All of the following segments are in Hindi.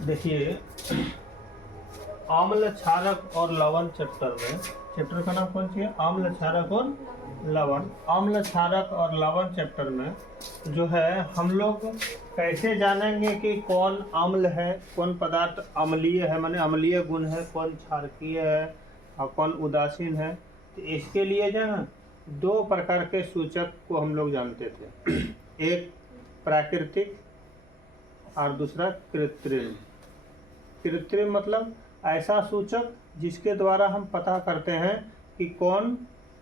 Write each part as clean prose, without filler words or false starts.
देखिए, आम्ल क्षारक और लवण चैप्टर का नाम कौन सी है? आम्ल क्षारक और लवण। आम्ल क्षारक और लवण चैप्टर में जो है हम लोग कैसे जानेंगे कि कौन अम्ल है, कौन पदार्थ अम्लीय है, माने अम्लीय गुण है, कौन क्षारकीय है और कौन उदासीन है। तो इसके लिए जो है दो प्रकार के सूचक को हम लोग जानते थे, एक प्राकृतिक और दूसरा कृत्रिम। कृत्रिम मतलब ऐसा सूचक जिसके द्वारा हम पता करते हैं कि कौन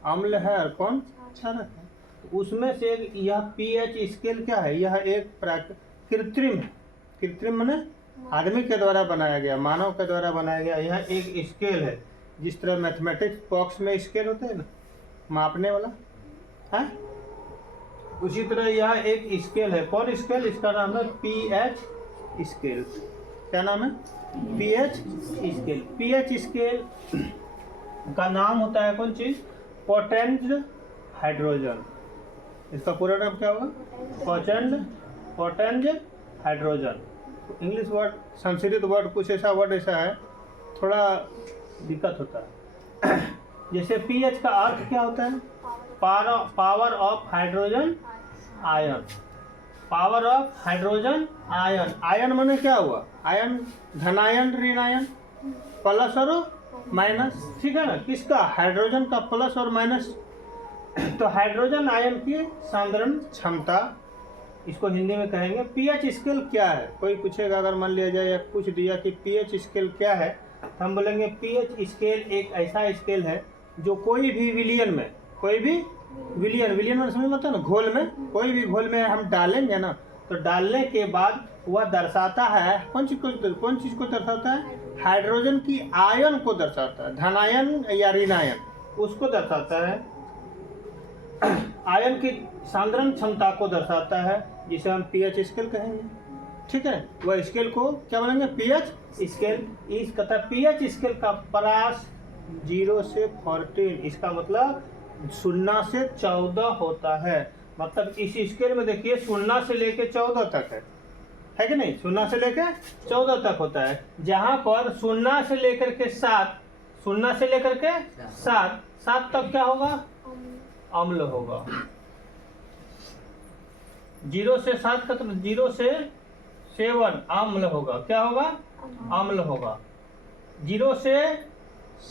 अम्ल है और कौन क्षारक है। तो उसमें से एक यह पीएच स्केल क्या है? यह एक कृत्रिम है। कृत्रिम माने आदमी के द्वारा बनाया गया, मानव के द्वारा बनाया गया यह एक स्केल है। जिस तरह मैथमेटिक्स बॉक्स में स्केल होते हैं ना, मापने वाला है, उसी तरह यह एक स्केल है। कौन स्केल? इसका नाम है पीएच स्केल। क्या नाम है? PH scale. पीएच स्केल का नाम होता है कौन चीज? Potent hydrogen. इसका पूरा नाम क्या होगा? Potent hydrogen. English word, Sanskrit word कुछ ऐसा वर्ड ऐसा है, थोड़ा दिक्कत होता है। जैसे पीएच का अर्थ क्या होता है? Power of hydrogen ion. Power of hydrogen ion. Ion माने क्या हुआ? आयन धनायन, ऋणायन, प्लस और माइनस, ठीक है ना? किसका? हाइड्रोजन का प्लस और माइनस। तो हाइड्रोजन आयन की सांद्रण क्षमता, इसको हिंदी में कहेंगे पीएच स्केल क्या है। कोई पूछेगा, अगर मान लिया जाए या पूछ दिया कि पीएच स्केल क्या है, हम बोलेंगे पीएच स्केल एक ऐसा स्केल है जो कोई भी विलियन में, कोई भी विलियन में समझ में, घोल में, कोई भी घोल में हम डालेंगे ना, तो डालने के बाद वह दर्शाता है कौन चीज को दर्शाता है? हाइड्रोजन की आयन को दर्शाता है, धनायन या ऋणायन, उसको दर्शाता है। आयन की सांद्रण क्षमता को दर्शाता है, जिसे हम पीएच स्केल कहेंगे, ठीक है? वह स्केल को क्या बोलेंगे? PH scale. इस कथा पीएच स्केल का परास 0 से 14, इसका मतलब 0 से 14 होता है। मतलब इस स्केल में देखिए 0 से लेके 14 तक है कि नहीं? 0 से लेके 14 तक होता है। जहां पर 0 से लेकर के 7, 0 से लेकर के 7 तक क्या होगा? अम्ल होगा। 0 से 7 का, तो 0 से 7 अम्ल होगा। क्या होगा? अम्ल होगा। 0 से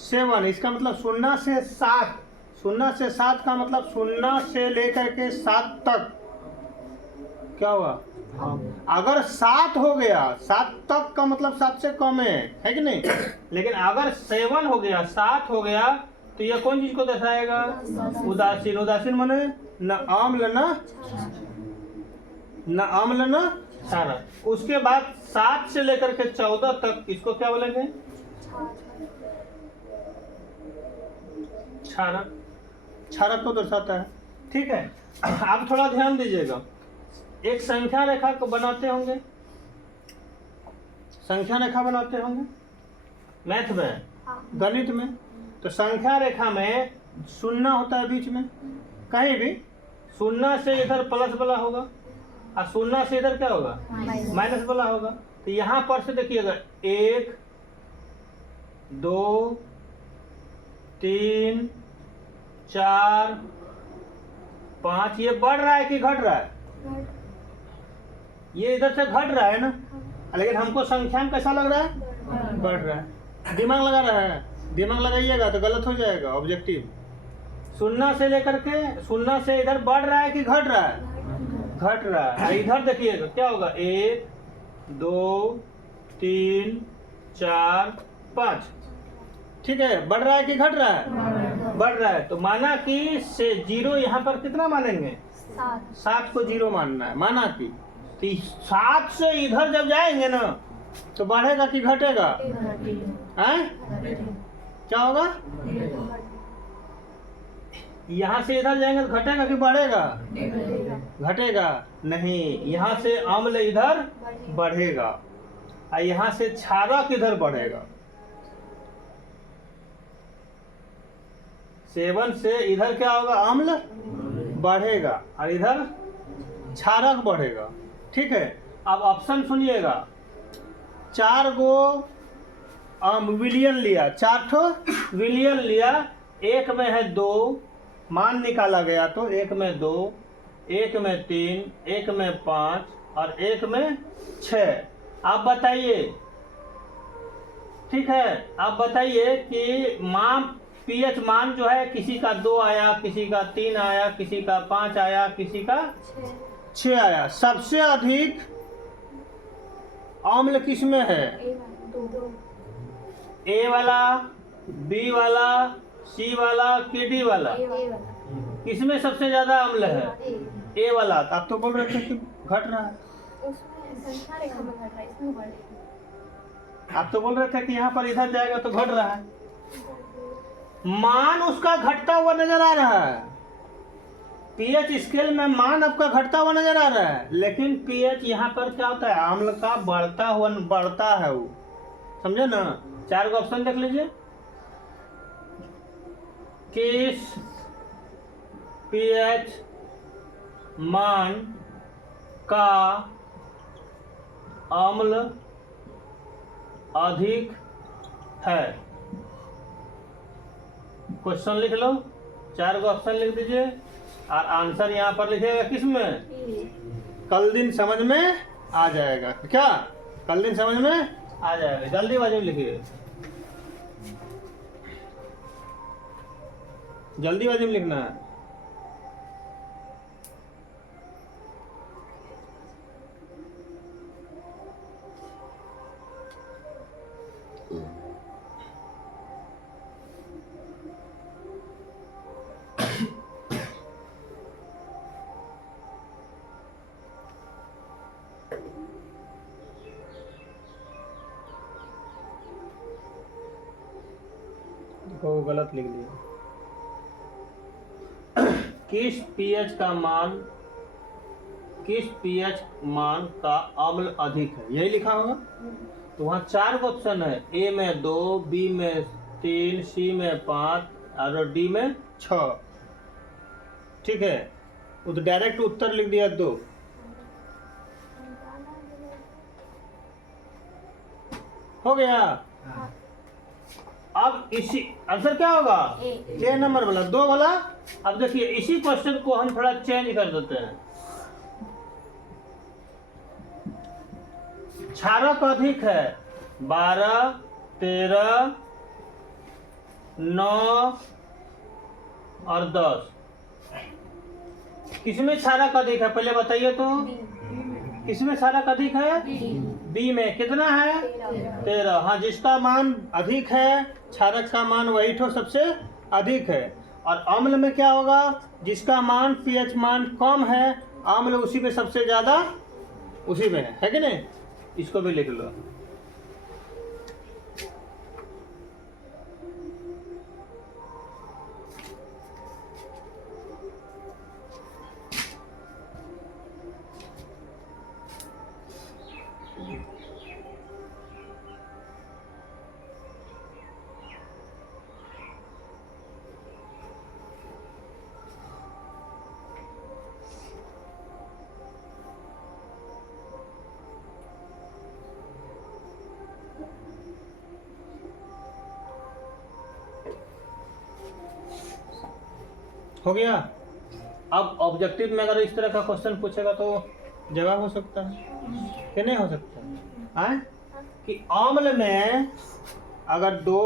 7, इसका मतलब 0 से 7, 0 से 7 का मतलब 0 से लेकर के 7 तक क्या हुआ? अगर 7 हो गया, 7 तक का मतलब 7 से कम है कि नहीं? लेकिन अगर 7 हो गया, 7 हो गया, तो यह कौन चीज को दर्शाएगा? उदासीन। उदासीन माने न अम्ल न क्षारक। उसके बाद 7 से लेकर के 14 तक इसको क्या बोलेंगे? क्षारक को दर्शाता है, ठीक है? आप थोड़ा ध्यान दीजिएगा, एक संख्या रेखा को बनाते होंगे, संख्या रेखा बनाते होंगे मैथ में, गणित में। तो संख्या रेखा में 0 होता है बीच में, कहीं भी 0 से इधर प्लस वाला होगा और 0 से इधर क्या होगा? माइनस वाला होगा। तो यहाँ पर से देखिएगा 1 2 3 4 5, ये बढ़ रहा है कि घट रहा है? ये इधर से घट रहा है ना, लेकिन हमको संख्या में कैसा लग रहा है? बढ़ रहा है। दिमाग लगा रहा है, दिमाग लगाइएगा तो गलत हो जाएगा ऑब्जेक्टिव। 0 से लेकर के 0 से इधर बढ़ रहा है कि घट रहा है? घट रहा है। इधर देखिएगा क्या होगा? 1 2 3 4 5, ठीक है? बढ़ रहा है कि घट रहा है? बढ़ रहा है। तो माना कि से 0 यहाँ पर कितना मानेंगे? 7 को 0 मानना है। माना कि 7 से इधर जब जाएंगे ना, तो बढ़ेगा कि घटेगा? क्या होगा? यहाँ से इधर जाएंगे तो घटेगा कि बढ़ेगा? घटेगा नहीं, यहाँ से अम्ल इधर बढ़ेगा और यहाँ से क्षारक इधर बढ़ेगा। 7 से इधर क्या होगा? अम्ल बढ़ेगा और इधर क्षारक बढ़ेगा, ठीक है? अब ऑप्शन सुनिएगा, 4 गो विलियन लिया, 4 ठो विलियन लिया, एक में है 2, मान निकाला गया तो एक में 2, एक में 3, एक में 5 और एक में 6। आप बताइए, ठीक है, आप बताइए कि पीएच मान जो है किसी का 2 आया, किसी का 3 आया, किसी का 5 आया, किसी का 6 आया। सबसे अधिक अम्ल किस में है? ए वाला, बी वाला, सी वाला कि डी वाला? किसमें सबसे ज्यादा अम्ल है? ए वाला। आप तो बोल रहे थे कि घट रहा है, आप तो बोल रहे थे कि यहाँ पर इधर जाएगा तो घट रहा है। मान उसका घटता हुआ नजर आ रहा है, पीएच स्केल में मान आपका घटता हुआ नजर आ रहा है, लेकिन पीएच यहाँ पर क्या होता है? अम्ल का बढ़ता है वो, समझे ना? 4 का ऑप्शन देख लीजिए। किस पीएच मान का अम्ल अधिक है? क्वेश्चन लिख लो, 4 का ऑप्शन लिख दीजिए और आंसर यहाँ पर लिखिएगा किस में? कल दिन समझ में आ जाएगा। क्या कल दिन समझ में आ जाएगा? जल्दीबाजी में लिखिए, जल्दीबाजी में लिखना है। देखो गलत लिख दिया। किस पीएच मान का अम्ल अधिक है, यही लिखा होगा। तो वहाँ 4 ऑप्शन है, ए में 2, बी में 3, सी में 5 और डी में 6। ठीक है, वो तो डायरेक्ट उत्तर लिख दिया 2। हो गया। अब इसी आंसर क्या होगा? ए नंबर वाला, 2 वाला। अब देखिए इसी क्वेश्चन को हम थोड़ा चेंज कर देते हैं। क्षारक अधिक है 12, 13, 9 और 10। किसमें क्षारक अधिक है पहले बताइए तो? किसमें क्षारक अधिक है? बी में। कितना है? 13। हाँ, जिसका मान अधिक है क्षारक का मान वही तो सबसे अधिक है। और अम्ल में क्या होगा? जिसका मान पीएच मान कम है अम्ल उसी में सबसे ज्यादा उसी में है कि नहीं? इसको भी लिख लो। हो गया। अब ऑब्जेक्टिव में अगर इस तरह का क्वेश्चन पूछेगा तो जवाब हो सकता है कि नहीं हो सकता है? कि अम्ल में अगर 2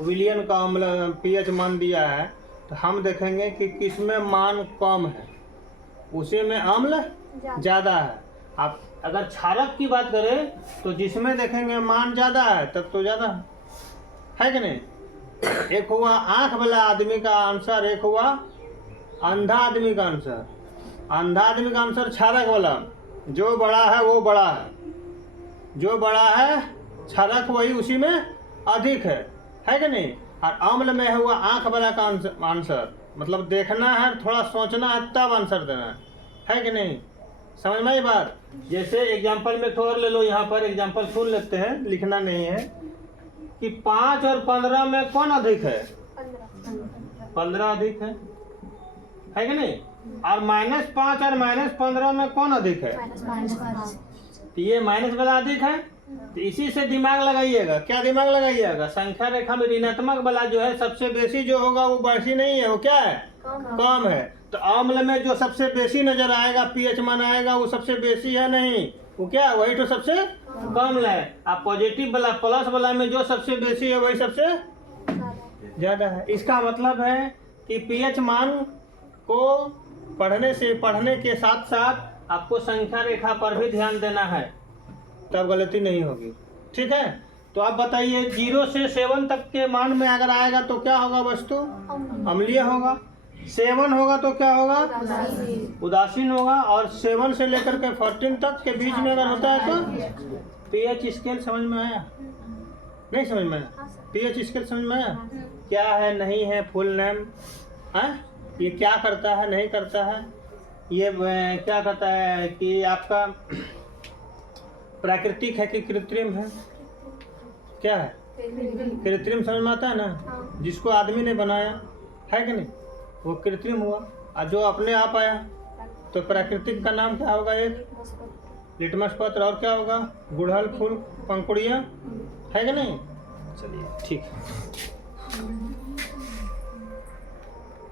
विलियन का अम्ल पीएच मान दिया है तो हम देखेंगे कि किसमें मान कम है उसी में अम्ल ज़्यादा है। आप अगर क्षारक की बात करें तो जिसमें देखेंगे मान ज़्यादा है तब तो ज़्यादा है कि नहीं? एक हुआ आंख वाला आदमी का आंसर, एक हुआ अंधा आदमी का आंसर। अंधा आदमी का आंसर क्षारक वाला, जो बड़ा है वो बड़ा है, जो बड़ा है क्षारक वही उसी में अधिक है कि नहीं? और अम्ल में हुआ आंख वाला का आंसर, मतलब देखना है थोड़ा सोचना है तब आंसर देना है कि नहीं? समझ में आई बात? जैसे एग्जाम्पल में तो और ले लो, यहाँ पर एग्जाम्पल सुन लेते हैं, लिखना नहीं है कि 5 और 15 में कौन अधिक है? 15 अधिक है कि नहीं? और -5 और -15 में कौन अधिक है? तो ये माइनस वाला अधिक है, तो इसी से दिमाग लगाइएगा। क्या दिमाग लगाइएगा? संख्या रेखा में ऋणात्मक वाला जो है सबसे बेसी जो होगा वो बढ़ी नहीं है, वो क्या है? कम है। तो अम्ल में जो सबसे बेसी नजर आएगा, पीएच मान आएगा, वो सबसे बेसी है नहीं, वो क्या है? वही तो सबसे कम है। अब पॉजिटिव वाला प्लस वाला में जो सबसे बेसी है वही सबसे ज्यादा है। इसका मतलब है कि पीएच मान को पढ़ने के साथ साथ आपको संख्या रेखा पर भी ध्यान देना है, तब गलती नहीं होगी। ठीक है, तो आप बताइए 0 से 7 तक के मान में अगर आएगा तो क्या होगा? वस्तु अम्लीय होगा। 7 होगा तो क्या होगा? उदासीन होगा। और 7 से लेकर के 14 तक के बीच में अगर होता है तो पीएच स्केल समझ में आया? नहीं समझ में आया? पीएच स्केल समझ में आया? क्या है, नहीं है, फुल नेम है, ये क्या करता है, नहीं करता है, ये क्या करता है कि आपका प्राकृतिक है कि कृत्रिम है? क्या है? कृत्रिम समझ में आता है ना? जिसको आदमी ने बनाया है कि नहीं, वो कृत्रिम हुआ। और जो अपने आप आया तो प्राकृतिक का नाम क्या होगा? एक लिटमस पत्र। और क्या होगा? गुड़हल फूल, पंखुड़ियाँ, है कि नहीं? चलिए ठीक है।